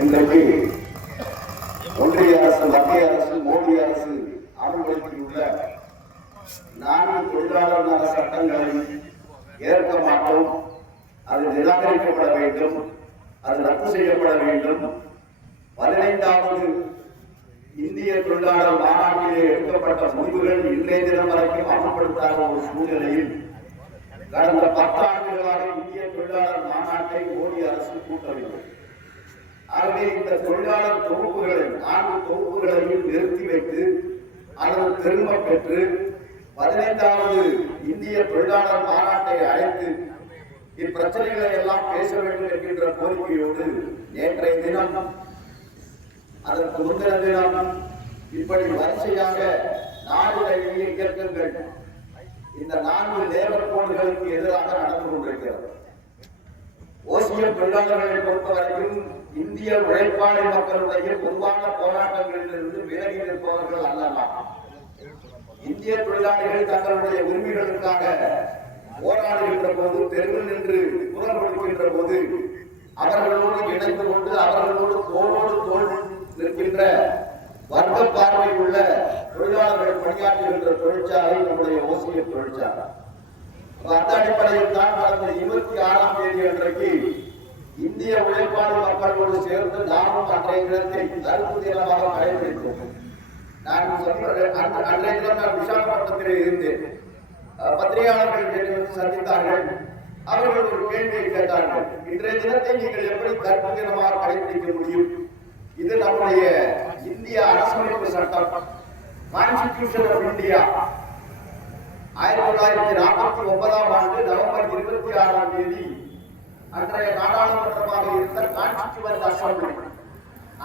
இன்றைக்கு ஒன்றிய அரசு மத்திய அரசு மோடி அரசு அமல்படுத்தியுள்ள நான்கு தொழிலாளர் நல சட்டங்களை ஏற்க மாட்டோம். அது நிராகரிக்கப்பட வேண்டும். அது ரத்து செய்யப்பட வேண்டும். பதினைந்தாவது இந்திய தொழிலாளர் மாநாட்டிலே எடுக்கப்பட்ட முடிவுகள் இன்றைய தினம் வரைக்கும் அமல்படுத்தாத ஒரு சூழ்நிலையில் கடந்த பத்தாண்டுகளாக இந்திய தொழிலாளர் மாநாட்டை மோடி அரசு கூட்டவில்லை. ஆகவே இந்த தொழிலாளர் தொகுப்புகளை நான்கு தொகுப்புகளையும் நிறுத்தி வைத்து அதன் திரும்ப பெற்று பதினைந்தாவது இந்திய தொழிலாளர் மாநாட்டை அழைத்து இப்பிரச்சனைகளை எல்லாம் பேச வேண்டும் என்கின்ற கோரிக்கையோடு நேற்றைய தினம் அதற்கு முந்தின தினம் இப்படி வரிசையாக நாடு தழுவிய இயக்கங்கள் இந்த நான்கு லேபர் கோடுகளுக்கு எதிராக நடந்து கொண்டிருக்கிறது. ஓசிய தொழிலாளர்களை பொறுத்தவரைக்கும் இந்திய உழைப்பாளி மக்களுடைய பொதுவான போராட்டங்களிலிருந்து விலகி நிற்பவர்கள் அல்லலாம் இந்திய தொழிலாளிகள் தங்களுடைய உரிமைகளுக்காக போராடுகின்ற போது தெருவில் நின்று குரல் கொடுக்கின்ற போது அவர்களோடு இணைந்து கொண்டு அவர்களோடு தோளோடு தோல் நிற்கின்ற வர்க்க பார்வை உள்ள தொழிலாளர்கள் பணியாற்றுகின்ற தொழிற்சாலை நம்முடைய ஓசிய தொழிற்சாலை. அந்த அடிப்படையில் தான் கடந்த இருபத்தி ஆறாம் தேதி அன்றைக்கு இந்திய உழைப்பாளி மக்களோடு சேர்ந்து நாமும் அன்றைய தினத்தை கருப்பு தினமாக பயன்படுத்தோம் நான் சொல்றேன், அன்றைய தினம் நான் விசாகப்பட்டினத்தில் இருந்தேன். பத்திரிகையாளர்கள் என்னை வந்து சந்தித்தார்கள். அவர்கள் ஒரு கேள்வியை கேட்டார்கள். இன்றைய தினத்தை நீங்கள் எப்படி கருப்பு தினமாக கடைபிடிக்க முடியும்? இது நம்முடைய இந்திய அரசமைப்பு சட்டம். கான்ஸ்டிடியூஷன் ஆஃப் இந்தியா ஆயிரத்தி தொள்ளாயிரத்தி நாற்பத்தி ஒன்பதாம் ஆண்டு நவம்பர் இருபத்தி ஆறாம் தேதி அன்றைய நாடாளுமன்றமாக இருந்த காட்சிக்கு வந்த அசம்பிளி.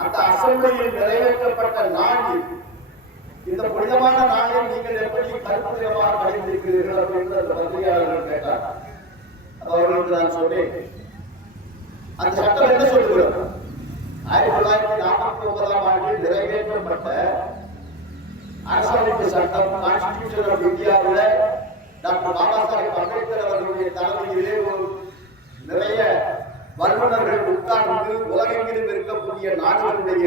அந்த அசம்பிளியில் நிறைவேற்றப்பட்ட நாளில் இந்த புனிதமான நாளில் நீங்கள் எப்படி கருத்துமாக அடைந்திருக்கிறீர்கள் அப்படின்னு அந்த பத்திரிகையாளர்கள் கேட்டார் அவர்களுக்கு நான் சொன்னேன். அந்த சட்டம் என்ன சொல்லுகிறோம் ஆயிரத்தி தொள்ளாயிரத்தி நாற்பத்தி ஒன்பதாம் ஆண்டில் நிறைவேற்றப்பட்ட அரசமைப்பு சட்டம் கான்ஸ்டிடியூஷன் ஆஃப் இந்தியாவில் டாக்டர் பாபா சாஹேப் அம்பேத்கர் அவர்களுடைய தலைமையிலே ஒரு நிறைய வல்லுநர்கள் உட்கார்ந்து உலகெங்கிலும் இருக்கக்கூடிய நாடுகளுடைய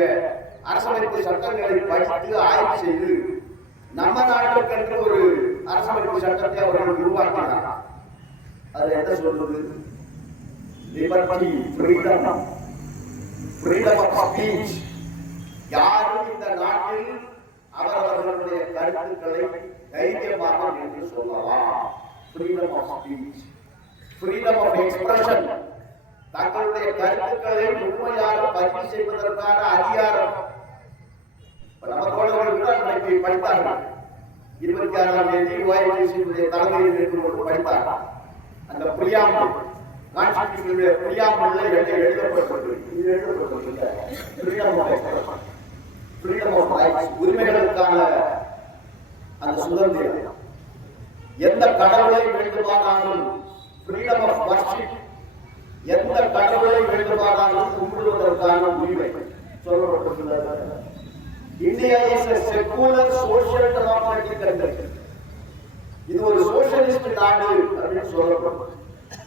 அரசமைப்பு சட்டங்களை படித்து ஆய்வு செய்து நம்ம நாட்டுக்கென்று ஒரு அரசமைப்பு சட்டத்தை அவர்கள் உருவாக்கினார். அது என்ன சொல்றது liberty freedom freedom of speech யாரும் இந்த நாட்டில் அவரவர்களுடைய கருத்துக்களை தைரியமாக என்று சொல்லலாம். Freedom of speech freedom of expression தங்களுடைய கருத்துக்களை உண்மையாக பதிவு செய்வதற்கான அதிகாரம். நம்ம தோழர்கள் அன்றைக்கு படித்தார்கள் இருபத்தி ஆறாம் தேதி ஓய்வுடைய தலைமையில் இருந்து கொண்டு படித்தார்கள் அந்த புரியாமல் கான்ஸ்டிடியூஷனுடைய பிரியாமல் எழுதப்பட்டது இது எழுதப்பட்டது freedom of expression freedom of rights உரிமைகளுக்கான அந்த சுதந்திரம். எந்த கடவுளை வேண்டுமானாலும் ஃப்ரீடம் ஆஃப் வர்ஷிப் எந்த கடவுளை வேண்டுமானாலும் கும்பிடுவதற்கான உரிமை. சொல்லப்பட்டுள்ளது India is a secular social democratic country இது ஒரு சோசியலிஸ்ட் நாடு அப்படின்னு சொல்லப்படும்.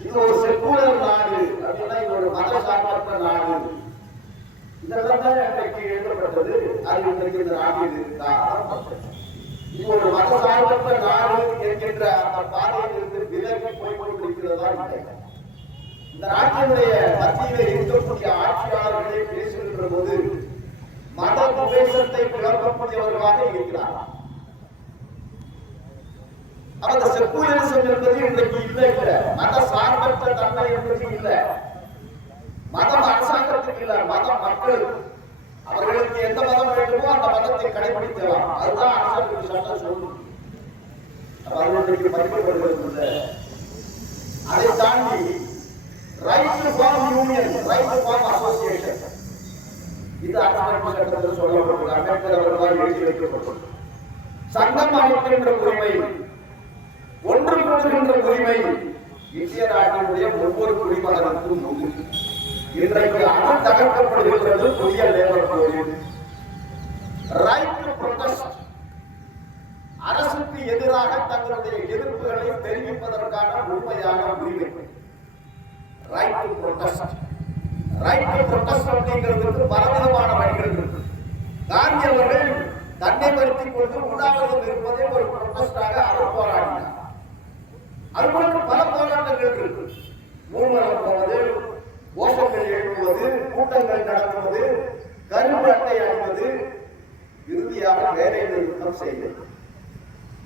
இது ஒரு செக்குலர் நாடு அப்படின்னா இது ஒரு மத சார்பற்ற நாடு. இதெல்லாம் தான் இன்றைக்கு எழுதப்பட்டது. அது இன்றைக்கு இந்த நாட்டில் இருக்கா? இது ஒரு மத சார்பற்ற நாடு என்கின்ற அந்த பாதையிலிருந்து விலகி போய் கொண்டிருக்கிறதா இல்லை? இந்த நாட்டினுடைய மத்தியிலே இருக்கக்கூடிய ஆட்சியாளர்களே பேசுகின்ற போது மத பிரவேசத்தை குழப்பக்கூடியவர்களாக இருக்கிறார் அந்த செக்குலரிசம் என்பது இன்றைக்கு இல்லை இல்லை மத சார்பற்ற தன்மை என்பது இல்லை. மதம் அரசாங்கத்துக்கு இல்லை மதம் மக்கள் அவர்களுக்கு எந்த மதம் வேண்டுமோ அந்த மதத்தை கடைபிடிக்கலாம். அதுதான் அரசு சட்டம் சொல்லும் அப்ப மதிக்கப்படுகிறது அதை தாண்டி right to form union right to form association இது அரசாங்க சட்டத்தில் சொல்லப்பட்டுள்ளது அம்பேத்கர் அவர்களால் எழுதி வைக்கப்பட்டுள்ளது சங்கம் அமைக்கின்ற உரிமை ஒன்று கூடுகின்ற உரிமை இந்திய நாட்டினுடைய ஒவ்வொரு குடிமகனுக்கும் உண்டு. இன்றைக்கு அறம் தகர்க்கப்படுகின்றது புதிய லேபர் ரைட் டு அரசுக்கு எதிராக தங்களுடைய எதிர்ப்புகளை தெரிவிப்பதற்கான உண்மையான உரிமை right to right to protest அப்படிங்கிறதுக்கு பலவிதமான வழிகள் இருக்கு. காந்தி அவர்கள் தன்னை பருத்திக் கொண்டு உண்ணாவிரதம் இருப்பதை ஒரு ப்ரொடெஸ்டாக அவர் போராடினார். அது பல போராட்டங்கள் இருக்கு. மூணு கருப்பு அட்டை அணிவது இறுதியாக வேலை நிறுத்தம் செய்வது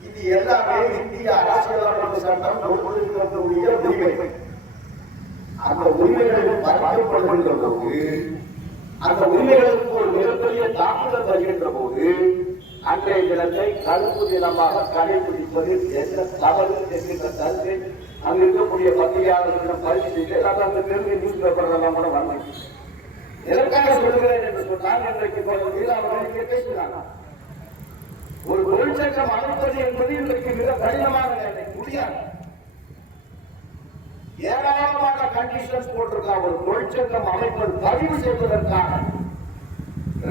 இது எல்லாமே இந்திய அரசியலமைப்பு சட்டம் கொடுத்திருக்கக்கூடிய உரிமை. அந்த உரிமைகளை மறுக்கப்படுகின்ற போது அந்த உரிமைகளுக்கு ஒரு மிகப்பெரிய தாக்குதல் வருகின்ற போது அன்றைய தினத்தை கருப்பு தினமாக கடைபிடிப்பது எந்த தவறு என்கின்ற கருத்தை அங்கு இருக்கக்கூடிய பத்திரிகையாளர்களிடம் பதிவு செய்து அந்த பெருமை நியூஸ் பேப்பர்கள் கூட வந்து எதற்காக சொல்கிறேன் என்று சொன்னால் இன்றைக்கு அவர்கள் பேசுகிறாங்க ஒரு தொழிற்சங்கம் அமைப்பது என்பது இன்றைக்கு மிக கடினமான வேலை முடியாது. ஏராளமான கண்டிஷன்ஸ் போட்டிருக்காங்க ஒரு தொழிற்சங்கம் அமைப்பது பதிவு செய்வதற்காக.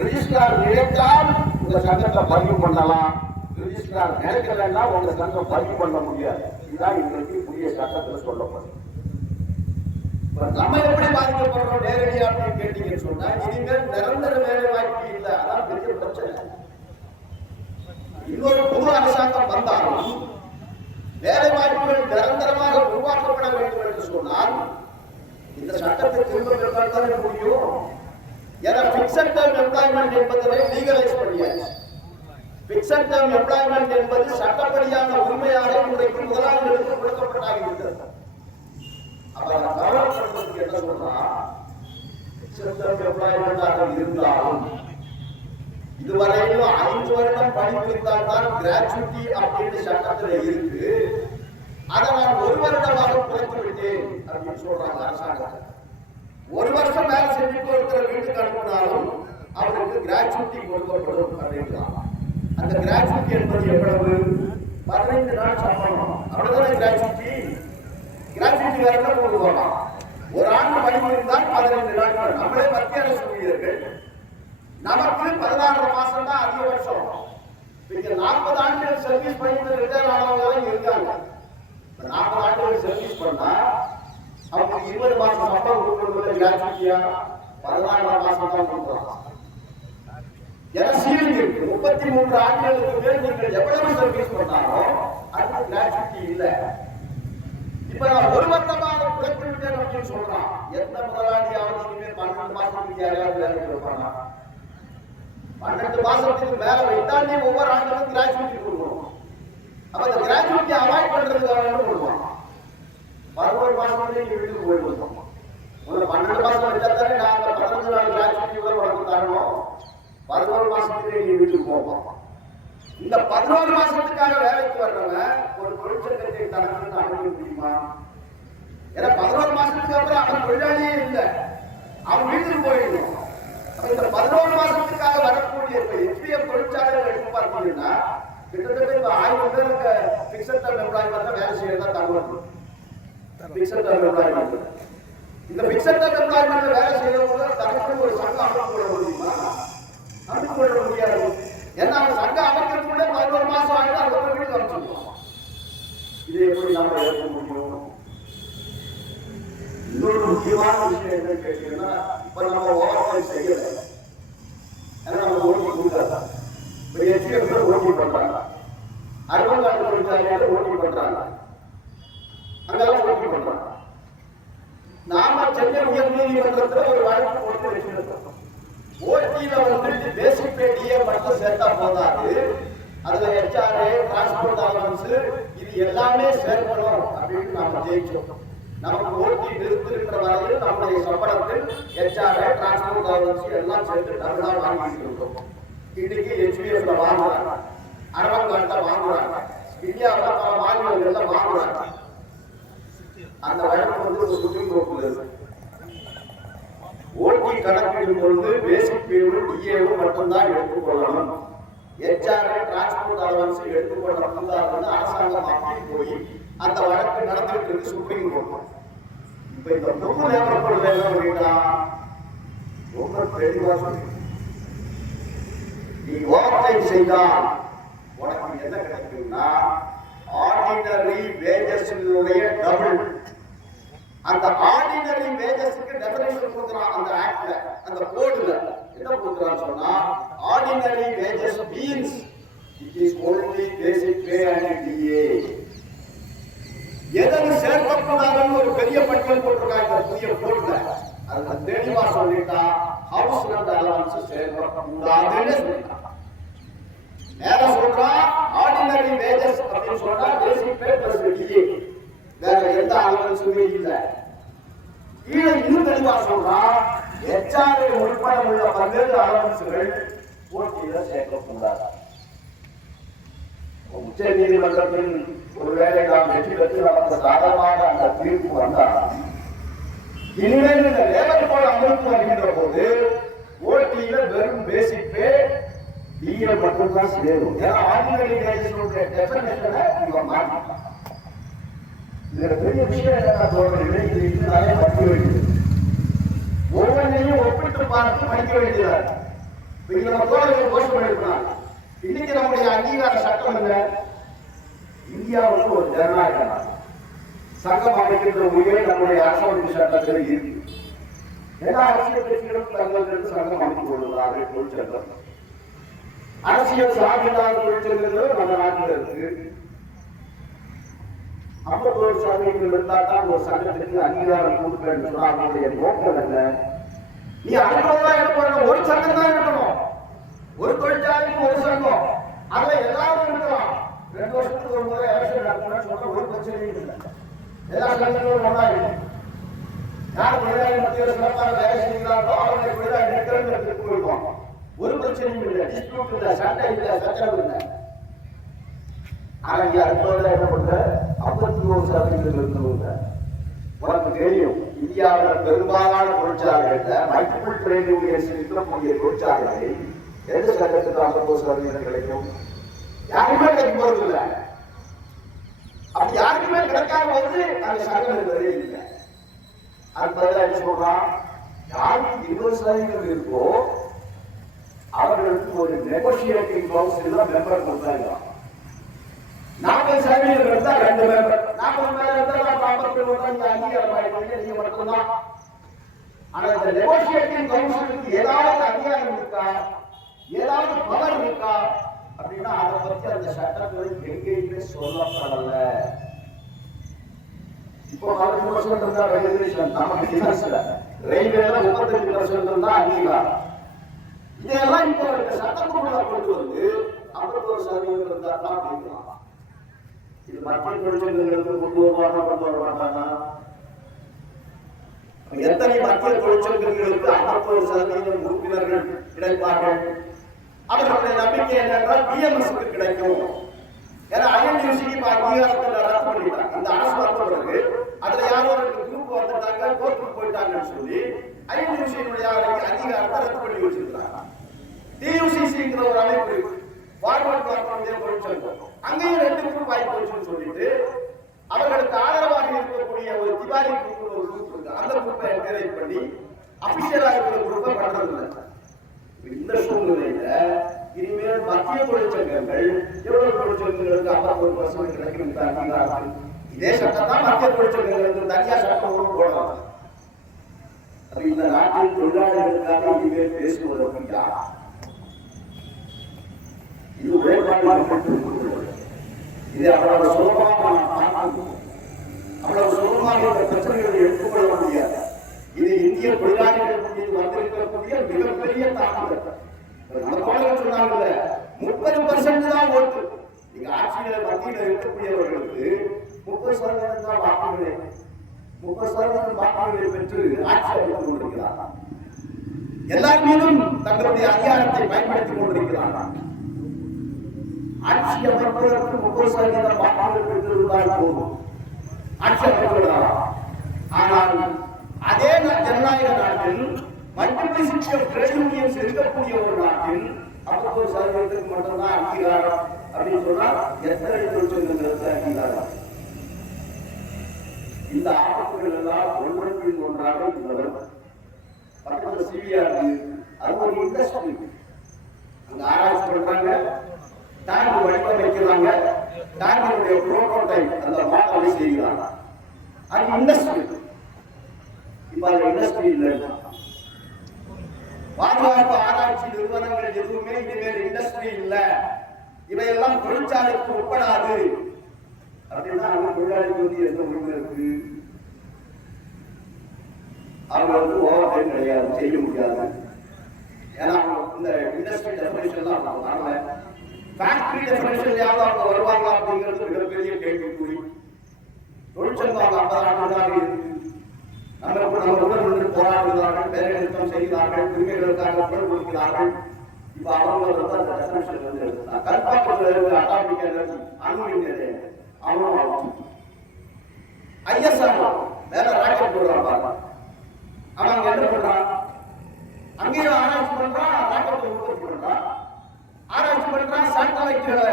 ரிஜிஸ்டார் நினைத்தால் உங்க சங்கத்தை பதிவு பண்ணலாம். ரிஜிஸ்டார் நினைக்கலன்னா உங்க சங்கம் பதிவு பண்ண முடியாது. இதுதான் இன்றைக்கு புதிய சட்டத்தில் சொல்லப்படுது. நம்ம எப்படி பாதிக்கப்படுறோம் நேரடியா அப்படின்னு கேட்டீங்கன்னு சொன்னா இனிமேல் நிரந்தர வேலை வாய்ப்பு இல்லை. அதான் பெரிய பிரச்சனை. இன்னொரு புது அரசாங்கம் வந்தாலும் வேலை வாய்ப்புகள் நிரந்தரமாக உருவாக்கப்பட வேண்டும் என்று சொன்னால் இந்த சட்டத்தை திரும்ப பெற்றால் முடியும். ஏன்னா பிக்சட் டேர்ம் எம்ப்ளாய்மெண்ட் என்பதை லீகலைஸ் பண்ணியாச்சு. பிக்சட் டேர்ம் எம்ப்ளாய்மெண்ட் என்பது சட்டப்படியான உரிமையாக இன்றைக்கு முதலாளிகளுக்கு கொடுக்கப்பட்டாக இருக்கிறது அப்ப அதை கவலைப்படுறதுக்கு என்ன சொல்றா பிக்சட் டேர்ம் எம்ப்ளாய்மெண்டாக இருந்தாலும் இதுவரையிலும் ஐந்து வருடம் படிப்பிருந்தால் தான் கிராச்சுவிட்டி அப்படின்னு சட்டத்தில் இருக்கு. அதை நான் ஒரு வருடமாக குறைத்து விட்டேன் அப்படின்னு சொல்றாங்க அரசாங்கம். ஒரு வருஷம் வேலை செஞ்சுட்டு ஒருத்தர் வீட்டுக்கு அனுப்பினாலும் அவருக்கு கிராச்சுவிட்டி கொடுக்கப்படும் அப்படின்றாங்க. அந்த கிராச்சுவிட்டி என்பது எவ்வளவு? பதினைந்து நாள் சம்பளம். அவ்வளவுதானே கிராச்சுவிட்டி கிராச்சுவிட்டி வேற என்ன வரலாம். ஒரு ஆண்டு பணிபுரிந்தால் பதினைந்து நாட்கள். நம்மளே மத்திய அரசு ஊழியர்கள். நமக்கு பதினாறு மாசம் தான் அதிகபட்சம் இங்க நாற்பது ஆண்டுகள் சர்வீஸ் பண்ணிட்டு ரிட்டையர் ஆனவங்க இருக்காங்க. நாற்பது ஆண்டுகள் சர்வீஸ் பண்ணா அவங்க இருபது மாசம் சம்பளம் கொடுக்கறது கிராச்சுவிட்டியா பதினாறு மாசம் தான் கொடுக்கலாம் ஏன்னா சீலிங் இருக்கு. முப்பத்தி மூன்று ஆண்டுகளுக்கு மேல் நீங்கள் எவ்வளவு சர்வீஸ் பண்ணாலும் அதுக்கு கிராஜுவிட்டி இல்லை. இப்ப நான் ஒரு வருடமாக குறைத்து விட்டேன் அப்படின்னு சொல்றான் எந்த முதலாளியாவது இனிமேல் பன்னெண்டு மாசத்துக்கு யாராவது வேலை கொடுப்பானா பன்னெண்டு மாசத்துக்கு மேல வைத்தா ஒவ்வொரு ஆண்டுக்கும் கிராஜுவேட்டி கொடுக்கணும். அப்ப அந்த கிராஜுவேட்டி அவாய்ட் பண்றதுக்காக என்ன கொடுப்பான் பதினோரு மாசம் வந்து நீ வீட்டுக்கு கொடுக்கணும் முதல்ல பன்னெண்டு மாசம் வச்சா தானே நான் பதினஞ்சு நாள் கிராஜுவேட்டி கூட உனக்கு தரணும். பதினோரு மாசத்துக்கு நீ வீட்டுக்கு போவோம் இந்த பதினோரு மாசத்துக்காக வேலைக்கு வர்றவன் ஒரு தொழிற்சங்கத்தை தனக்கு அனுமதி முடியுமா ஏன்னா பதினோரு மாசத்துக்கு அப்புறம் அவன் தொழிலாளியே இல்லை. அவன் வீட்டுக்கு போயிடணும். அப்ப இந்த பதினோரு மாசத்துக்காக வரக்கூடிய இப்ப எஸ்பிஎஃப் தொழிற்சாலைகள் எடுத்து பார்த்தீங்கன்னா கிட்டத்தட்ட இப்ப ஆயிரம் பேருக்கு பிக்சட் டர்ம் எம்ப்ளாய்மெண்ட் வேலை செய்யறதா தகவல் பிக்சட் டர்ம் எம்ப்ளாய்மெண்ட் இந்த பிக்சட் டர்ம் எம்ப்ளாய்மெண்ட் வேலை செய்யறவங்க தனக்கு ஒரு சங்கம் அமைப்பு கொள்ள முடியுமா? அமைப்பு கொள்ள முடியாது. ஏன்னா அவங்க சங்கம் அமைக்கிறதுக்குள்ளே பதினோரு மாசம் ஆகிட்டு அவங்க வீட்டுக்கு அமைச்சிருக்கோம் இது எப்படி நம்ம ஏற்க முடியும்? இன்னொரு முக்கியமான விஷயம் என்னன்னு கேட்டீங்கன்னா இப்ப நம்ம ஓவர் செய்யல. ஏன்னா நம்ம ஓட்டி கொடுக்காத இப்ப ஓட்டி பண்றாங்க. ஓட்டி பண்றாங்க. அங்கெல்லாம் ஓட்டி பண்றாங்க. நாம சென்னை உயர் நீதிமன்றத்தில் ஒரு வழக்கு போட்டு வச்சிருக்கோம். ஓட்டியில வந்து பேசிக் பேடியை மட்டும் சேர்த்தா போதாது. அதுல ஹெச்ஆர்ஏ டிரான்ஸ்போர்ட் அலவன்ஸ் இது எல்லாமே சேர்க்கணும் அப்படின்னு நாம ஜெயிச்சோம். நமக்கு ஓட்டி நிறுத்துகின்ற வரையில் நம்முடைய சம்பளத்தில் ஹெச்ஆர்ஏ டிரான்ஸ்போர்ட் அலவன்ஸ் எல்லாம் சேர்த்து நல்லா வாங்கிட்டு இருக்கோம். இன்னைக்கு ஹெச்பிஎஃப்ல வாங்குறாங்க. அரவங்காட்ட வாங்குறாங்க. இந்தியாவில் பல மாநிலங்கள்ல வாங்குறாங்க. அந்த வழக்கு வந்து ஒரு சுப்ரீம் கோர்ட்ல இருக்கு. ஓட்டி கணக்கிடும் பொழுது பேசிக் பேவும் டிஏவும் மட்டும்தான் எடுத்துக்கொள்ளணும். ஹெச்ஆர்ஏ டிரான்ஸ்போர்ட் அலவன்ஸ் எடுத்துக்கொள்ள கூடாதுன்னு அரசாங்கம் அப்பீல் போய் அந்த வழக்கு நடந்துட்டு இருக்கு சுப்ரீம் கோர்ட் இப்ப இந்த புது லேபர் கோட்ல என்ன பண்ணிட்டா? ரொம்ப தெளிவாக சொல்லி நீ ஓவர் செய்தால் உனக்கு என்ன கிடைக்கும்னா ஆர்டினரி வேஜஸினுடைய டபுள் அந்த ஆர்டினரி வேஜஸ்க்கு டெஃபினேஷன் கொடுக்குறான் அந்த ஆக்ட்ல அந்த கோடுல என்ன கொடுக்குறான்னு சொன்னா ordinary wages means it is only basic pay and DA எதற்கு சேர்க்கக்கூடாதுன்னு ஒரு பெரிய பட்டியல் போட்டிருக்காங்க இந்த புதிய போர்டுல அதுல தெளிவா சொல்லிட்டா ஹவுஸ் ரெண்ட் அலவன்ஸ் சேர்க்கக்கூடாதுன்னு சொல்லிட்டான் நேர சொல்றா ஆர்டினரி வேஜஸ் அப்படின்னு சொன்னா பேசிக் பே பிளஸ் டிஏ வேற எந்த அலவன்ஸுமே இல்ல தெளிவா சொல்றான் எச்ஆர்ஐ உட்பட உள்ள பல்வேறு அலவன்ஸுகள் போட்டியில சேர்க்கக்கூடாது உச்ச நீதிமன்றத்தில் ஒருவேளை நாம் வெற்றி பெற்று நமக்கு சாதகமாக அந்த தீர்ப்பு வந்தால் இனிமேல் இந்த லேபர் கோட் அமலுக்கு வருகின்ற போது ஓட்டியில வெறும் பேசிப்பே பே மட்டும்தான் சேரும். ஏன்னா ஆர்டினரி வேஜஸுடைய டெஃபினேஷனை இவங்க மாற்றிட்டான் இதுல பெரிய விஷயம் என்ன தோணுது இது இன்னும் நிறைய பற்றி வைக்கிறது. ஒவ்வொன்றையும் ஒப்பிட்டு பார்த்து படிக்க வேண்டியதாக இருக்கு. நம்ம தோழர்கள் கோஷம் பண்ணிருக்கலாம் இன்னைக்கு நம்முடைய அங்கீகார சட்டம் என்ன? இந்தியாவுக்கு ஒரு ஜனநாயக நாடு. சங்கம் அமைக்கின்ற உரிமை நம்முடைய அரசமைப்பு சட்டத்தில் இருக்கு. எல்லா அரசியல் கட்சிகளும் தங்களுக்கு சங்கம் அமைத்துக் கொள்கிறார்கள் தொழிற்சங்கம் அரசியல் சார்பில்லாத தொழிற்சங்கங்களும் நம்ம நாட்டில் இருக்கு. ஐம்பத்தோரு சதவீதம் இருந்தால் தான் ஒரு சங்கத்துக்கு அங்கீகாரம் கொடுப்பேன் சொன்னா அவனுடைய நோக்கம் என்ன? நீ அனுபவம் எடுக்கணும் ஒரு சங்கம் தான் எடுக்கணும் ஒரு தொழிற்சாலைக்கு ஒரு சங்கம். அதுல எல்லாரும் இருக்கலாம். ரெண்டு வருஷத்துக்கு ஒரு முறை எலெக்ஷன் நடத்தணும்னு சொல்ற ஒரு பிரச்சனையும் இல்லை. எல்லா சங்கங்களும் ஒன்றா இருக்கும் யார் தொழிலாளி மத்தியில் சிறப்பாக வேலை செய்கிறார்களோ அவருடைய தொழிலாளி நிறுத்தங்களுக்கு போயிருக்கோம். ஒரு பிரச்சனையும் இல்லை டிஸ்பியூட் இல்லை சண்டை இல்லை சச்சரவு இல்லை. ஆனா இங்க அடுத்தவங்க என்ன பண்ற ஐம்பத்தி தொண்ணூறு சதவீதம் இருந்தவங்க உனக்கு தெரியும் இந்தியாவில் பெரும்பாலான தொழிற்சாலைகள்ல மல்டிபிள் ட்ரேட் யூனியன்ஸ் இருக்கக்கூடிய தொழிற்சாலைகளை எந்த சட்டத்துக்கு ஐம்பது சதவீதம் கிடைக்கும்? யாருமே கிடைக்க போறது இல்லை அப்படி யாருக்குமே கிடைக்காம வந்து அந்த சட்டம் இருக்கிறதே இல்லை. அதுக்கு பதிலா என்ன சொல்றான்? யாருக்கு இருபது சதவீதம் இருக்கோ அவர்களுக்கு ஒரு நெகோசியேட்டிங் கவுன்சில் தான் மெம்பர் கொடுத்தாங்க. நாற்பது சதவீதம் எடுத்தா ரெண்டு பேர். நாற்பது மேல எடுத்தா நான் ஐம்பத்தி அங்கீகாரம் நீங்க மட்டும்தான் ஆனா இந்த நெகோசியேட்டிங் கவுன்சிலுக்கு ஏதாவது அதிகாரம் இருக்கா? ஏதாவது பவர் இருக்கா? அப்படின்னா அதை பத்தி அந்த சட்டத்தில் எங்கேயுமே சொல்லப்படல. இப்போ பதினஞ்சு பர்சன்ட் இருந்தா ரெகுலேஷன் நமக்கு டிஃபென்ஸ்ல ரயில்வேல முப்பத்தஞ்சு பர்சன்ட் இருந்தா அங்கீகாரம். இதெல்லாம் இப்போ இந்த சட்டத்துக்குள்ள கொண்டு வந்து ஐம்பத்தோரு சதவீதம் இருந்தா தான் அப்படின்னு இது மத்திய தொழிற்சங்கங்களுக்கு கொண்டு கொண்டு வர மாட்டாங்க எத்தனை மத்திய தொழிற்சங்கங்களுக்கு ஐம்பத்தோரு சதவீதம் உறுப்பினர்கள் கிடைப்பார்கள்? அவர்களுடைய நம்பிக்கை என்னென்றால் பிஎம்எஸ்க்கு கிடைக்கும். ஏன்னா ஐஎன்யூசிக்கு இப்ப அங்கீகாரத்தை ரத்து பண்ணிட்டாங்க. அந்த அரசு வந்த பிறகு அதுல யாரோ ரெண்டு குரூப் வந்துட்டாங்க கோர்ட்டுக்கு போயிட்டாங்கன்னு சொல்லி ஐஎன்யூசியினுடைய அங்கீகாரத்தை ரத்து பண்ணி வச்சிருக்காங்க டியூசிசிங்கிற ஒரு அமைப்பு இருக்கு ஃபார்வர்ட் பிளாட்ஃபார்ம் தொழிற்சங்கம் அங்கேயும் ரெண்டு குரூப் ஆகி போச்சுன்னு சொல்லிட்டு அவர்களுக்கு ஆதரவாக இருக்கக்கூடிய ஒரு திவாரி குரூப் ஒரு குரூப் இருக்கு. அந்த குரூப்பை என்கரேஜ் பண்ணி அபிஷியலா இருக்கிற குரூப்பை பண்றது இந்த சூழ்நிலையில இனிமேல் மத்திய தொழிற்சங்கங்கள் எவ்வளவு தொழிற்சங்கங்களுக்கு ஐம்பத்தொரு பர்சன்ட் கிடைக்கும் அங்கீகாரம் இதே சட்டம் தான் மத்திய தொழிற்சங்கங்களுக்கு தனியா சட்டம் ஒன்று போடலாம் இந்த நாட்டில் தொழிலாளர்களுக்காக இனிமேல் பேசுவதற்கு யாரா இது உழைப்பாளர் இது அவ்வளவு சுலபமாக நாம் பார்க்கணும். அவ்வளவு சுலபமாக இந்த பிரச்சனைகளை எடுத்துக்கொள்ள முடியாது. இது இந்திய தொழிலாளர்கள் மீது வந்திருக்கக்கூடிய மிகப்பெரிய தாக்குதல். நம்ம தோழர்கள் சொன்னாங்கல்ல முப்பது பர்சன்ட் தான் ஓட்டு. நீங்க ஆட்சியில மத்தியில இருக்கக்கூடியவர்களுக்கு முப்பது சதவீதம் தான் வாக்குகளே முப்பது சதவீதம் வாக்குகளை பெற்று ஆட்சி அமைத்துக் கொண்டிருக்கிறார்கள். எல்லார் மீதும் தங்களுடைய அதிகாரத்தை பயன்படுத்திக் கொண்டிருக்கிறார்கள். ஆட்சி அமைப்பதற்கு முப்பது சதவீதம் வாக்குகள் போதும். ஆட்சி அமைக்கலாம் ஆனால் அதே ஜனநாயக நாட்டில் மல்டிபிளிசிட்டி ஆஃப் ட்ரேட் யூனியன்ஸ் இருக்கக்கூடிய ஒரு நாட்டில் ஐம்பத்தொரு சதவீதத்துக்கு மட்டும்தான் அங்கீகாரம் அப்படின்னு சொன்னா எத்தனை தொழிற்சங்கங்களுக்கு அங்கீகாரம்? இந்த ஆபத்துகள் எல்லாம் ஒன்றன் ஒன்றாக உள்ளவர் வரும் பக்கத்துல சிவிஆர் அது ஒரு இண்டஸ்ட்ரி அந்த ஆராய்ச்சி பண்றாங்க. டேங்க் வைக்கிறாங்க டேங்கினுடைய புரோட்டோடைப் அந்த மாடலை செய்கிறாங்க. அது இண்டஸ்ட்ரி இப்ப அந்த இண்டஸ்ட்ரி இல்லை பாதுகாப்பு ஆராய்ச்சி நிறுவனங்கள் எதுவுமே இனிமேல் இண்டஸ்ட்ரி இல்ல. இவையெல்லாம் தொழிற்சாலைக்கு உட்படாது. அப்படின்னா நம்ம தொழிலாளிக்கு வந்து எந்த உரிமை இருக்கு? அவங்களுக்கு ஓவர் டைம் கிடையாது செய்ய முடியாது. ஏன்னா அவங்க இந்த இண்டஸ்ட்ரி டெஃபினேஷன் தான் அவங்க வரல ஃபேக்டரி டெஃபினேஷன் யாரும் அவங்க வருவாங்க அப்படிங்கிறது மிகப்பெரிய கேள்விக்குறி. தொழிற்சங்கம் ஐம்பது இருக்கு. நம்ம நம்ம உடல் வந்து போராடுகிறார்கள் வேலை நிறுத்தம் செய்கிறார்கள் உரிமைகளுக்காக குரல் கொடுக்கிறார்கள். இப்ப அவங்க வந்து அந்த டெஃபினேஷன் வந்து எடுத்துட்டாங்க கல்பாக்கத்தில் அட்டாமிக் எனர்ஜி அணுமின் அவனும் ஐஎஸ்ஆர் வேற ராக்கெட் போடுறான் பாருங்க. அவன் என்ன பண்றான்? அங்கேயும் ஆராய்ச்சி பண்றான் ஆராய்ச்சி பண்றான் சேட்டலைட்களை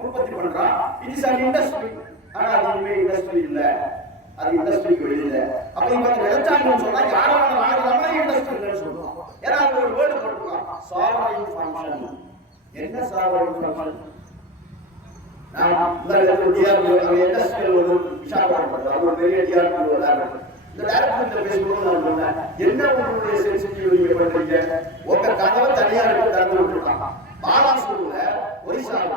உற்பத்தி பண்றான் இட்ஸ் அன் இண்டஸ்ட்ரி ஆனா அது இனிமே இண்டஸ்ட்ரி இல்ல. அது இண்டஸ்ட்ரிக்கு வெளியில. அப்ப இவங்க நினைச்சாங்கன்னு சொன்னா யாராவது நாடுறாங்க இண்டஸ்ட்ரி இல்லைன்னு சொல்லுவோம் ஏன்னா அவங்க ஒரு வேர்டு போட்டுருக்கான் சாவரின் ஃபங்க்ஷன் என்ன சாவரின் ஃபங்க்ஷன் நான் இந்த டிஆர்பி அது ஒரு பெரிய டிஆர்பி விளையாடுறது இந்த டேரக்டர் பேசும்போது நான் சொன்னேன். என்ன உங்களுடைய சென்சிட்டிவ் நீங்க பண்றீங்க? உங்க கதவை திறந்து விட்டுருக்காங்க. பாலாசூர்ல ஒரிசால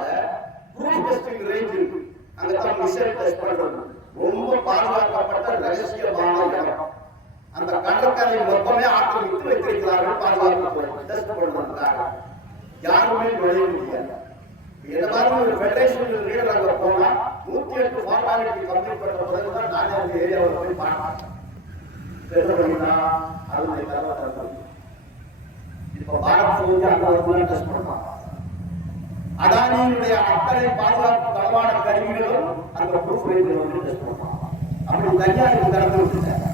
குரூப் டெஸ்டிங் ரேஞ்ச் இருக்கு. அங்க தான் மிஷன் டெஸ்ட் பண்றது ரொம்ப பாதுகாக்கப்பட்ட ரகசியமான இடம் அந்த கடற்கரை மொத்தமே ஆக்கிரமித்து வைத்திருக்கிறார்கள். பாதுகாப்பு டெஸ்ட் பண்றாங்க யாருமே நுழைய முடியாது இந்த ஒரு ஃபெடரேஷன் லீடர் அங்க போனா நூத்தி எட்டு ஃபார்மாலிட்டி கம்ப்ளீட் பண்ற பிறகுதான் நானே அந்த ஏரியாவில் போய் பார்ப்பேன். அதனுடைய இப்போ பாரத் வந்து அந்த டெஸ்ட் அதானியினுடைய அத்தனை பாதுகாப்பு தளவாட கருவிகளும் அந்த ப்ரூஃப் ரேஞ்சில் வந்து டெஸ்ட் பண்ணுவாங்க அப்படி தனியாருக்கு திறந்து விட்டுட்டாங்க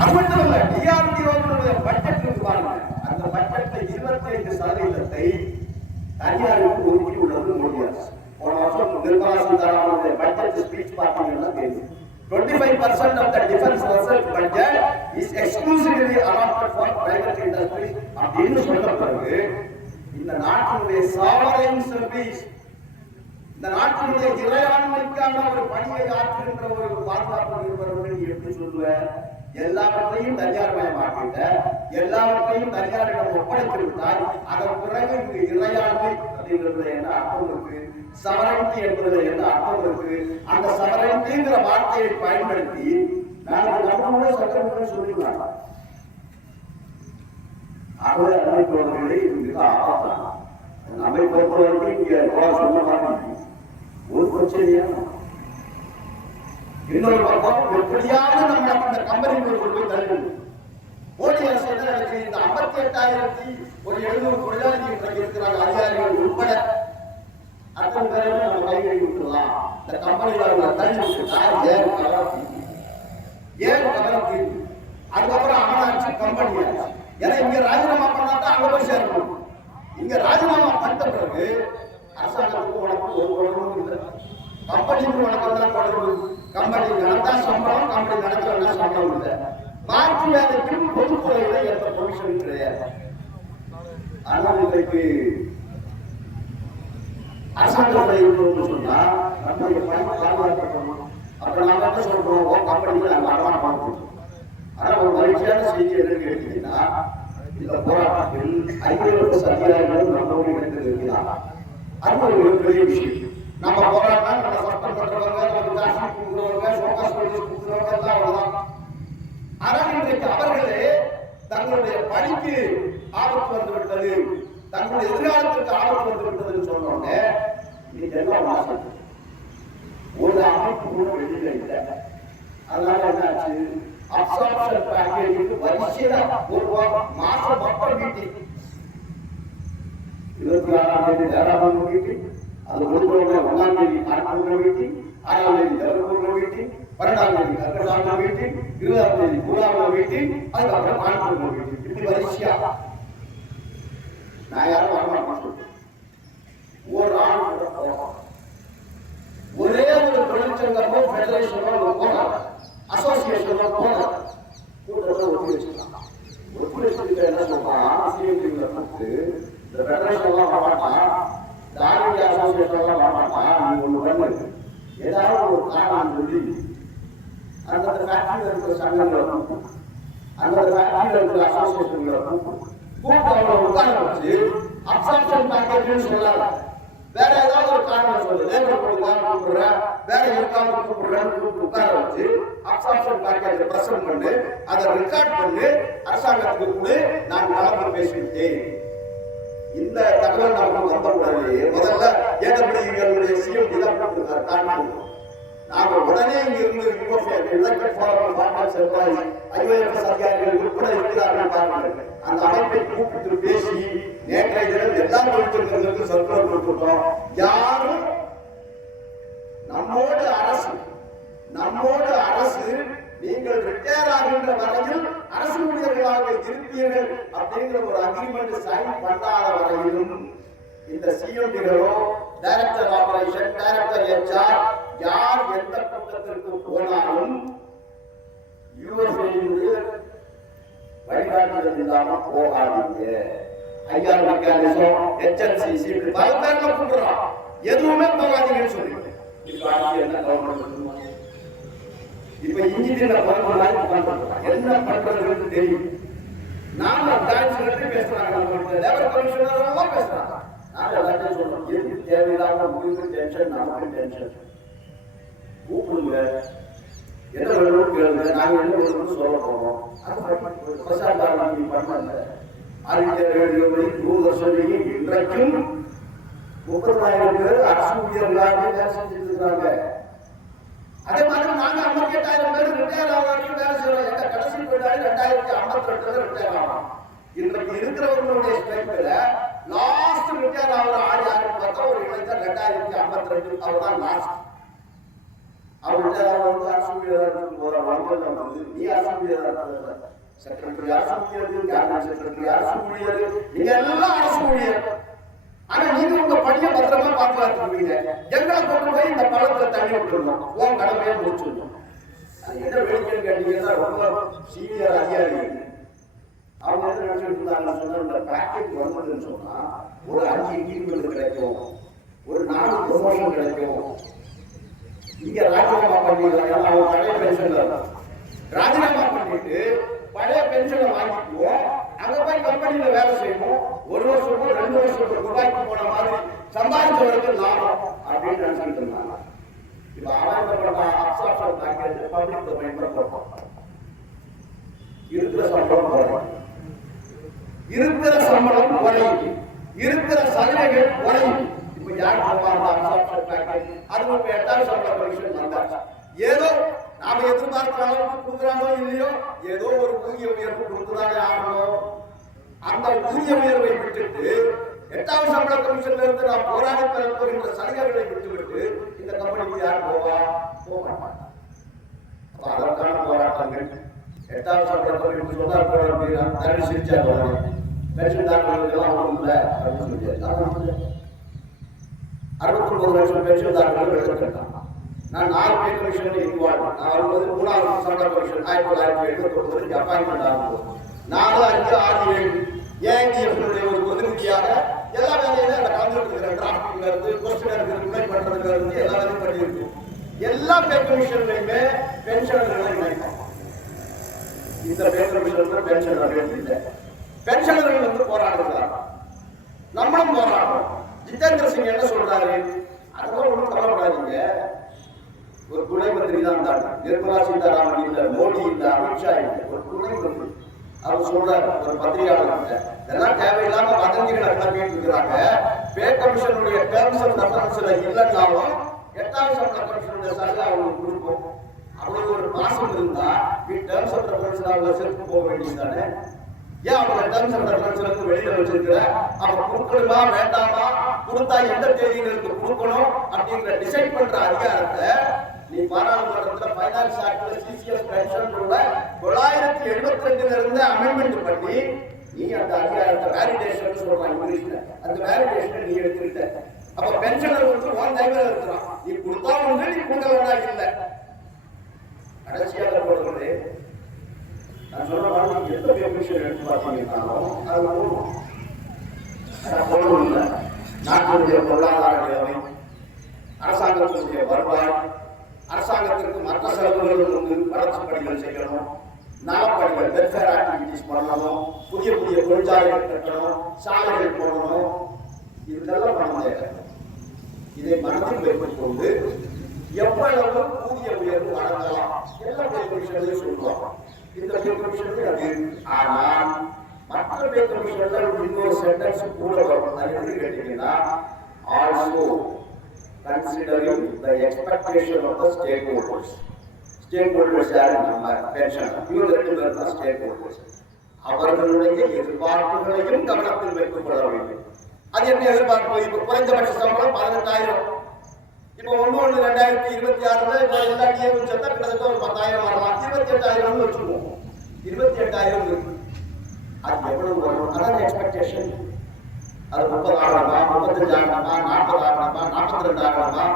அது மட்டும் இல்ல டிஆர்டிஓனுடைய பட்ஜெட் இருக்கு பாருங்க. அந்த பட்ஜெட்ல இருபத்தி ஐந்து சதவீதத்தை தனியாருக்கு ஒதுக்கி உள்ளது மோடி அரசு. போன வருஷம் நிர்மலா சீதாராமனுடைய பட்ஜெட் ஸ்பீச் பார்த்தீங்கன்னா தெரியும். 25% of the defense research budget is exclusively allotted for private industries அப்படின்னு சொல்ல பிறகு இந்த நாட்டினுடைய சாவரையும் சர்வீஸ் இந்த நாட்டினுடைய இறையாண்மைக்கான ஒரு பணியை ஆற்றுகின்ற ஒரு பாதுகாப்பு நிறுவனங்கள் நீ எப்படி சொல்லுவ எல்லாவற்றையும் தனியார் மயமாக்கிட்ட எல்லாவற்றையும் தனியாரிடம் ஒப்படைத்து விட்டால் அதன் பிறகு இங்கு இறையாண்மை அப்படிங்கிறதுல என்ன அர்த்தம் இருக்கு? சவரண்டி என்பதுல என்ன அர்த்தம் இருக்கு? அந்த சவரண்டிங்கிற வார்த்தையை பயன்படுத்தி நாங்கள் நம்ம சட்டமன்ற சொல்லிக்கலாம்? ஆகவே அமைப்பவர்களே இது மிக ஆபத்தான நம்மை இங்க கோவா ஒரு பிரச்சனையா இன்னொரு பக்கம் எப்படியாவது நம்ம அந்த கம்பெனிகளுக்கு போய் தள்ளணும் மோடி அரசு என்ன இந்த ஐம்பத்தி எட்டாயிரத்தி ஒரு எழுநூறு தொழிலாளிகள் இருக்கிறாங்க அதிகாரிகள் உட்பட அத்தனை நம்ம விட்டுலாம் இந்த கம்பெனியில் தள்ளி விட்டுட்டா ஏன் கவலை ஏன் கவலை அதுக்கப்புறம் அவனாச்சு கம்பெனி ஏன்னா இங்க ராஜினாமா பண்ணா தான் அங்க போய் சேரணும் இங்க ராஜினாமா பண்ண பிறகு அரசாங்கத்துக்கு உனக்கு ஒரு குழந்தையும் இல்லை. கம்பெனிக்கு உனக்கு வந்தா குழந்தை கம்பெனி நடந்தா சம்பளம் கம்பெனி நடக்கலன்னா சம்பளம் இல்லை. மாற்று வேலைக்கு பொதுத்துறையில எந்த பொசிஷன் கிடையாது. ஆனால் இன்றைக்கு அரசாங்கத்தை இருக்கணும்னு சொன்னா நம்முடைய பணம் பாதுகாக்கப்படணும் அப்ப நாம என்ன சொல்றோம்? கம்பெனிக்கு நாங்க அடமான பணம் ஆனால் ஆனா ஒரு மகிழ்ச்சியான செய்தி என்னன்னு கேட்டீங்கன்னா இந்த போராட்டத்தில் ஐக்கிய அதிகாரிகளும் நம்மோடு இணைந்து அது ஒரு பெரிய விஷயம். நம்ம போராட்டம் நம்ம சட்டம் பண்றவங்க நம்ம காசு கொடுக்குறவங்க சோகாஸ் பண்ணி கொடுக்குறவங்க எல்லாம் அவ்வளவுதான். ஆனால் இன்றைக்கு அவர்களே தங்களுடைய பணிக்கு ஆபத்து வந்து விட்டது தங்களுடைய எதிர்காலத்திற்கு ஆபத்து வந்து விட்டதுன்னு சொன்னோடனே இன்னைக்கு மாசம் ஒரு அமைப்பு கூட வெளியில இல்லை. அதனால என்ன ஆச்சு பேக்கேஜுக்கு வரிசையா ஒரு வா- மாசம் மொத்தம் மீட்டிங் இருபத்தி ஆறாம் தேதி ஏழாம் மீட்டிங் அது முடிஞ்சவங்க ஒன்னாம் தேதி நான்கு மீட்டிங் ஆறாம் தேதி தருமபுரி மீட்டிங் பன்னெண்டாம் தேதி கர்நாடகா மீட்டிங் இருபதாம் தேதி பூராவில் மீட்டிங் அதுக்கப்புறம் கான்பூர் மீட்டிங் இப்படி வரிசையா நான் யாரும் வரமாட்டேன்னு சொல்றேன் ஒரு ஆள் கூட கூட்டத்தை ஒட்டி வச்சுக்கலாம் ஒட்டி என்ன சொல்றான் சிஎம்டில கூப்பிட்டு இந்த ஃபெடரேஷன் எல்லாம் வரமாட்டான் தாரிணி அசோசியேஷன் எல்லாம் வரமாட்டான் நீ ஒண்ணு பண்ணு ஏதாவது ஒரு காரணம் சொல்லி அந்தந்த ஃபேக்டரியில் இருக்கிற சங்கங்களை கூப்பிடு அந்தந்த ஃபேக்டரியில் இருக்கிற அசோசியேஷன்களை கூப்பிடு கூப்பிட்டு அவங்களை உட்கார வச்சு அப்சார்ப்ஷன் பேக்கேஜ்னு சொல்லல வேற ஏதாவது ஒரு காரணம் சொல்லு லேபர் தான் கூப்பிடுறேன். வேற இருக்காம கூப்பிடுறேன்னு கூப்பிட்டு உட்கார வச்சு அப்சாப்ஷன் பேக்கேஜ் பிரசன்ட் பண்ணு அதை ரெக்கார்ட் பண்ணு அரசாங்கத்துக்கு கொடு நான் கலந்து பேசிவிட்டேன் இந்த தகவல் நமக்கு வந்த உடனே முதல்ல ஏடபிள்யூங்களுடைய சிஎம்டி தான் போட்டிருக்காரு காரணம் நாம உடனே இங்க இருந்து எலெக்டட் ஃபார் ஃபார்மர்ஸ் செல்வாய் ஐஓஎஃப்எஸ் அதிகாரிகள் உட்பட இருக்கிறார்கள் பாருங்கள். அந்த அமைப்பை கூப்பிட்டு பேசி நேற்றைய தினம் எல்லா தொழிற்சங்கங்களுக்கும் சர்க்குலர் கொடுத்துட்டோம். யாரும் நம்மோடு அரசு நம்மோடு அரசு நீங்கள் ரிட்டையர் ஆகின்ற வரையில் அரசு ஊழியர்களாக இருப்பீர்கள் அப்படிங்கிற ஒரு அக்ரிமெண்ட் சைன் பண்ணாத வரையிலும் இந்த சிஎம்டிகளோ டைரக்டர் ஆபரேஷன் டைரக்டர் எச்ஆர் யார் எந்த பக்கத்திற்கு போனாலும் யூஎஸ்ஏனுடைய வழிகாட்டுதல் இல்லாம போகாதீங்க ஐஆர் மெக்கானிசம் ஹெச்என்சிசி இப்படி பல பேர்ல கூப்பிடுறோம் எதுவுமே போகாதீங்கன்னு சொல்லுங்க இப்ப என்ன கவர்மெண்ட் இப்ப இன்ஜினியர் என்ன பண்றதுன்னு தெரியும். நாம டான்ஸ் பேசுறாங்க லேபர் கமிஷனர் பேசுறாங்க. நாம எல்லாத்தையும் சொல்றோம். எதுக்கு தேவையில்லாம உங்களுக்கு டென்ஷன் நமக்கு டென்ஷன் கூப்பிடுங்க. என்ன வேணும் கேளுங்க. நாங்க என்ன வேணும்னு சொல்ல போறோம். பிரசாந்தாரம் நீ பண்ணல. ஆதித்ய ரேடியோவை தூர்தர்ஷனையும் இன்றைக்கும் முப்பதாயிரம் பேர் அரசு ஊழியர்களாக வேலை செஞ்சுட்டு அதே மாதிரி நாங்க ஐம்பத்தி எட்டாயிரம் பேர் ரிட்டையர் ஆகிறாங்க வேலை செய்யறோம். எங்க கடைசி போயிட்டாலும் ரெண்டாயிரத்தி ஐம்பத்தி ரெண்டுல ரிட்டையர் ஆகலாம். இன்றைக்கு இருக்கிறவங்களுடைய ஸ்ட்ரைக்ல லாஸ்ட் ரிட்டையர் ஆகிற ஆறு யாருன்னு பார்த்தா ஒரு இளைஞர் ரெண்டாயிரத்தி ஐம்பத்தி ரெண்டு அவர் தான் லாஸ்ட் அவர் ரிட்டையர் அரசு ஊழியர் போற வாழ்க்கை வந்து நீ அரசு ஊழியர் செக்ரட்டரி அரசு ஊழியர் செக்ரட்டரி அரசு ஊழியர் நீங்க எல்லாம் அரசு ஊழியர் ஆனா நீங்க உங்க பணியை பத்திரமா பாதுகாத்துருவீங்க எங்களை கொண்டு போய் இந்த பழத்துல தள்ளி விட்டுருந்தோம் உன் கடமையை முடிச்சிருந்தோம் அது என்ன வேடிக்கைன்னு கேட்டீங்கன்னா ரொம்ப சீனியர் அதிகாரி. அவங்க என்ன நினைச்சிட்டு இருந்தாங்கன்னு சொன்னா பேக்கேஜ் வந்ததுன்னு சொன்னா ஒரு அஞ்சு இன்கிரிமெண்ட் கிடைக்கும். ஒரு நாலு ப்ரொமோஷன் கிடைக்கும். இங்க ராஜினாமா பண்ணிடுறாங்க அவங்க பழைய பென்ஷன்ல ராஜினாமா பண்ணிட்டு பழைய பென்ஷனை வாங்கிக்குவோம் அங்க போய் கம்பெனியில வேலை செய்யணும். ஒரு வருஷமோ ரெண்டு வருஷமோ ரூபாய்க்கு போன மாதிரி சம்பாதிச்சவருக்கு லாபம் அப்படின்னு நினைச்சிட்டு இருந்தாங்க. இப்ப ஆரம்பப்பட்ட அப்சார்ப்ஷன் பேக்கேஜ் பப்ளிக் டொமைன்ல போட்டோம். இருக்கிற சம்பளம் குறையும். இருக்கிற சம்பளம் குறையும். இருக்கிற சலுகைகள் குறையும். இப்ப யார் போவாங்க அப்சார்ப்ஷன் பேக்கேஜ் அது இப்ப எட்டாவது சம்பள கமிஷன் வந்தாச்சு. ஏதோ நாம எதிர்பார்க்கிற அளவுக்கு கொடுக்குறாங்களோ இல்லையோ ஏதோ ஒரு ஊதிய உயர்வு கொடுக்குறாங்க ஆகணும். அந்த ஊதிய உயர்வை விட்டுட்டு எட்டாவது சம்பள கமிஷன்ல இருந்து நாம் போராடி பெறப்படுகின்ற சலுகைகளை விட்டுவிட்டு இந்த கம்பெனிக்கு யார் போவா? போக மாட்டாங்க. அப்ப அதற்கான போராட்டங்கள். எட்டாவது சம்பள கமிஷன் சொன்னா தரடி சிரிச்சார் பென்ஷன் தாக்கர்களுக்கெல்லாம் ஒன்றும் இல்லை. அப்படின்னு சொல்லி அறுபத்தி ஒன்பது லட்சம் பென்ஷன் தாக்கர்கள் எடுத்துக்கிட்டாங்க நான் ஆர்பிஐ கமிஷன் இன்வால்வ் நான் வரும்போது மூணாவது சம்பள கமிஷன் ஆயிரத்தி தொள்ளாயிரத்தி எழுபத்தி ஒன்பதுக்கு அப்பாயின்மெண்ட் ஆகும்போது நாலு அஞ்சு ஆறு ஏழு ஏஎன்டிஎஃப்னுடைய ஒரு பிரதிநிதியாக எல்லா வேலையிலும் அந்த கலந்துட்டு இருக்கிறேன் டிராஃப்டிங்ல இருந்து கொஸ்டின் இருக்கு ரிப்ளை பண்றதுல இருந்து எல்லா வேலையும் பண்ணியிருக்கோம். எல்லா பே கமிஷன்லையுமே பென்ஷனர்களை இணைப்போம். இந்த பே பென்ஷன் பென்ஷனர் இல்லை. பென்ஷனர்கள் வந்து போராடுறாங்க நம்மளும் போராடுறோம். ஜிதேந்திர சிங் என்ன சொல்றாரு? அதெல்லாம் ஒன்றும் கவலைப்படாதீங்க. ஒரு துணை மந்திரி தான் தான். நிர்மலா சீதாராமன் இல்ல மோடி இல்ல அமித்ஷா இல்ல. ஒரு துணை மந்திரி. அவர் சொல்றாரு ஒரு பத்திரிகையாளர் இதெல்லாம் தேவையில்லாம வதந்திகளை கிளம்பிட்டு இருக்கிறாங்க. பே கமிஷனுடைய டேர்ம்ஸ் அண்ட் ரெஃபரன்ஸ்ல இல்லைன்னாலும் எட்டாவது சம்பள கமிஷனுடைய சலுகை அவங்களுக்கு கொடுக்கும் அவ்வளவு ஒரு பாசம் இருந்தா டேர்ம்ஸ் அண்ட் ரெஃபரன்ஸ்ல அவங்க சேர்த்து போக வேண்டியதுதானே ஏன் அவங்க டேர்ம்ஸ் அண்ட் ரெஃபரன்ஸ்ல இருந்து வெளியில வச்சிருக்கிற? அவங்க கொடுக்கணுமா வேண்டாமா? கொடுத்தா எந்த தேதிகளுக்கு கொடுக்கணும்? அப்படிங்கிற டிசைட் பண்ற அதிகாரத்தை நீ பாராளுமன்றத்துல பைனான்ஸ் ஆக்ட்ல சிசிஎஸ் பென்ஷன் ரூல தொள்ளாயிரத்தி எழுபத்தி ரெண்டுல இருந்து அமெண்ட்மெண்ட் பண்ணி நீ அந்த அதிகாரத்தை வேலிடேஷன் சொல்றான் இங்கிலீஷ்ல. அந்த வேலிடேஷன் நீ எடுத்துக்கிட்ட. அப்ப பென்ஷனர் வந்து ஓன் டைம்ல இருக்கிறான் நீ கொடுத்தா ஒன்று நீ கொடுக்க வேண்டாம் இல்லை. கடைசியாக போடுறது. நான் சொல்ற மாதிரி எந்த பெர்மிஷன் எடுத்து பார்த்தீங்கன்னாலும் அது போதும் இல்லை. நாட்டினுடைய பொருளாதார நிலைமை அரசாங்கத்தினுடைய வருவாய் அரசாங்கத்திற்கு மற்ற செலவுகளும் உண்டு வளர்ச்சி பணிகள் செய்யணும். நலப்பணிகள் வெல்ஃபேர் ஆக்டிவிட்டிஸ் பண்ணணும். புதிய புதிய தொழிற்சாலைகள் கட்டணும். சாலைகள் போடணும். இதெல்லாம் பண்ண முடியாது. இதை மனதில் வைத்துக் கொண்டு எவ்வளவு ஊதிய உயர்வு வழங்கலாம்? எல்லா பே கமிஷன்லையும் சொல்லுவோம் இந்த பே கமிஷன்ல அது ஆனால் மற்ற பே கமிஷன்ல இன்னொரு சென்டென்ஸ் கூட வரும். அது எப்படி கேட்டீங்கன்னா also considering the expectation of the stakeholders. Stakeholders stake யாரு நம்ம பென்ஷன் இவங்க ரெண்டு பேர் தான் ஸ்டேக் அவர்களுடைய எதிர்பார்ப்புகளையும் கவனத்தில் வைத்துக் கொள்ள வேண்டும். அது என்ன எதிர்பார்ப்பு? இப்ப குறைந்தபட்ச சம்பளம் பதினெட்டாயிரம். இப்போ ஒன்று ஒன்று ரெண்டாயிரத்தி இருபத்தி ஆறுல இப்போ எல்லா டிஎம் சேர்த்தா கிட்டத்தட்ட ஒரு பத்தாயிரம் வரலாம். இருபத்தி எட்டாயிரம்னு வச்சுக்குவோம். இருபத்தி எட்டாயிரம் இருக்கு. அது எவ்வளவு வரும் அதான் எக்ஸ்பெக்டேஷன் அது முப்பது ஆகணுமா முப்பத்தஞ்சு ஆகணுமா நாற்பது ஆகணுமா நாற்பத்தி ரெண்டு ஆகணுமா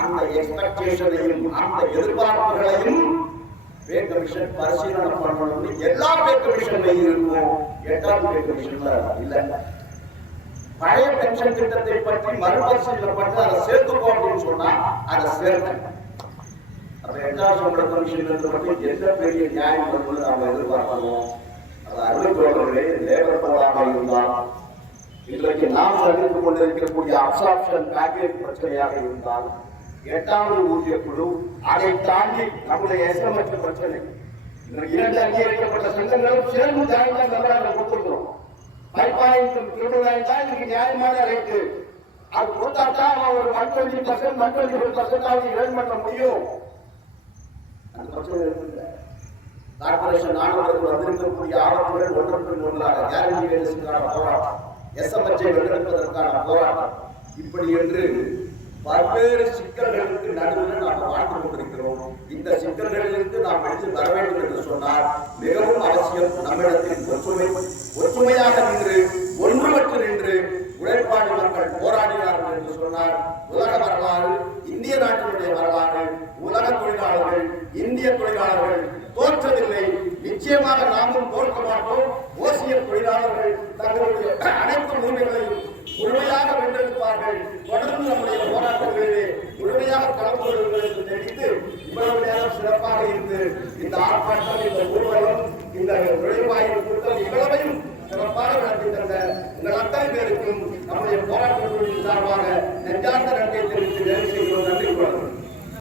அந்த எக்ஸ்பெக்டேஷனையும் அந்த எதிர்பார்ப்புகளையும் பே கமிஷன் பரிசீலனை பண்ணணும்னு எல்லா பே கமிஷன்லையும் இருக்கும். எட்டாவது பே கமிஷன்ல இல்ல. பழைய பென்ஷன் திட்டத்தை பற்றி மறுபரிசீலனை பண்ணி அதை சேர்த்துக்கோ அப்படின்னு சொன்னா அதை சேர்த்தேன் அப்ப எட்டாவது சம்பள கமிஷன் இருந்து மட்டும் எந்த பெரிய நியாயம் வரும்னு அவங்க எதிர்பார்க்கணும். அது அறிவித்தோழர்களே லேபர் போடாம இருந்தால் இன்றைக்கு நாம் சந்தித்துக் கொண்டிருக்கக்கூடிய அப்சாப்ஷன் பேக்கேஜ் பிரச்சனையாக இருந்தால் எட்டாவது ஊதிய குழு அதை தாண்டி நம்முடைய எஸ்எம்எஸ் பிரச்சனை. இரண்டு அங்கீகரிக்கப்பட்ட சங்கங்களும் சேர்ந்து ஜாயிண்ட் மெமராண்டம் கொடுத்துருக்கிறோம். ஃபைவ் பாயிண்ட் ட்ரிபிள் நைன் தான் இன்னைக்கு நியாயமான ரேட்டு அது கொடுத்தாட்டா அவன் ஒரு one twenty percent one twenty five பர்சன்டாவது அவங்க ஏர்ன் பண்ண முடியும். அந்த பிரச்சனை இருக்குல்ல. கார்பரேஷன் நாடுகளுக்கு வந்திருக்கக்கூடிய ஆபத்துகள் ஒன்றுக்கு ஒன்றாக கேரண்டி வேலைக்கான போராட்டம். எஸ்எம்எச்ஐ வென்றெடுப்பதற்கான போராட்டம். இப்படி என்று பல்வேறு சிக்கல்களுக்கு நடுவில் நாம் வாழ்ந்து கொண்டிருக்கிறோம். இந்த சிக்கல்களிலிருந்து நாம் எடுத்து வர வேண்டும் என்று சொன்னால் மிகவும் அவசியம் நம்மிடத்தில் ஒற்றுமை ஒற்றுமையாக நின்று ஒன்றுபட்டு உழைப்பாளி மக்கள் போராடினார்கள் என்று சொன்னால் உலக வரலாறு இந்திய நாட்டினுடைய வரலாறு உலக தொழிலாளர்கள் இந்திய தொழிலாளர்கள் தோற்றதில்லை. நிச்சயமாக நாமும் தோற்க மாட்டோம். ஓசிய தொழிலாளர்கள் தங்களுடைய அனைத்து உரிமைகளையும் முழுமையாக வென்றெடுப்பார்கள். தொடர்ந்து நம்முடைய போராட்டங்களிலே முழுமையாக கலந்து கொள்வது என்று தெரிவித்து இவ்வளவு நேரம் சிறப்பாக இருந்து இந்த ஆர்ப்பாட்டம் இந்த ஊர்வலம் இந்த நுழைவாயில் கூட்டம் இவ்வளவையும் சிறப்பாக நடத்தி தந்த உங்கள் அத்தனை பேருக்கும் நம்முடைய போராட்டத்தின் சார்பாக நெஞ்சார்ந்த நன்றியை தெரிவித்து நிறைவு செய்கிறோம். நன்றி கூறுகிறோம்